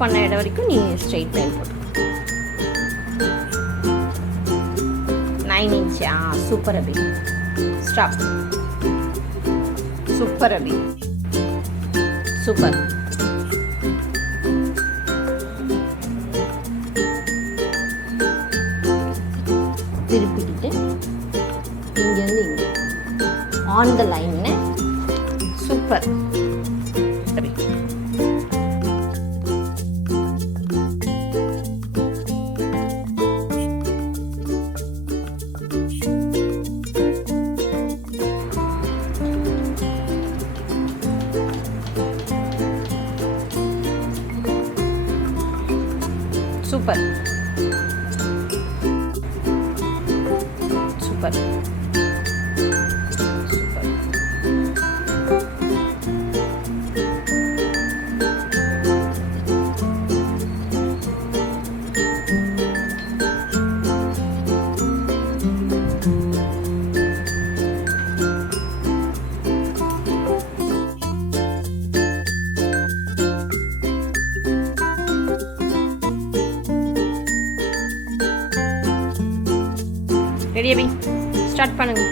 பண்ண இடம் வரைக்கும் நீ ஸ்ட்ரெயிட் லைன் போட்டு 9 inch. Super Abhi. Stop. Super Abhi. Super. திருப்பிக்கிட்டு இங்கேருந்து இங்கே ஆன் த லைன்னு. Super Abhi. Super super super. Ready Abhi, start பண்ணுங்க.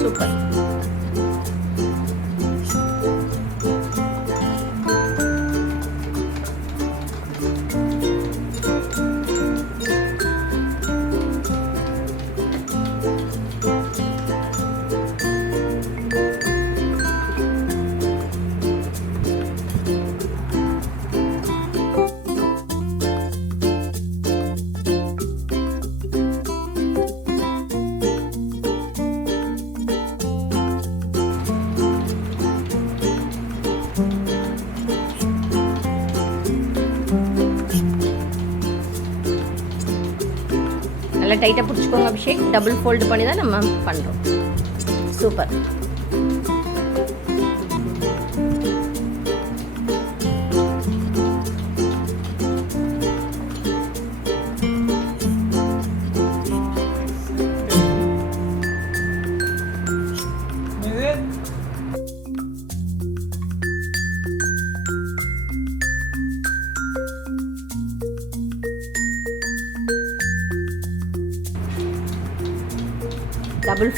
சூப்பர். நல்லா டைட்டாக பிடிச்சிக்கோங்க அபிஷேக். டபுள் ஃபோல்டு பண்ணி தான் நம்ம பண்ணுறோம். Super. Double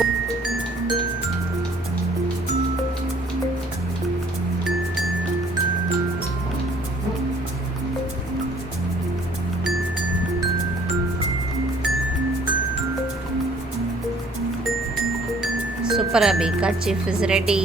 super Abhi. Kerchief is ready.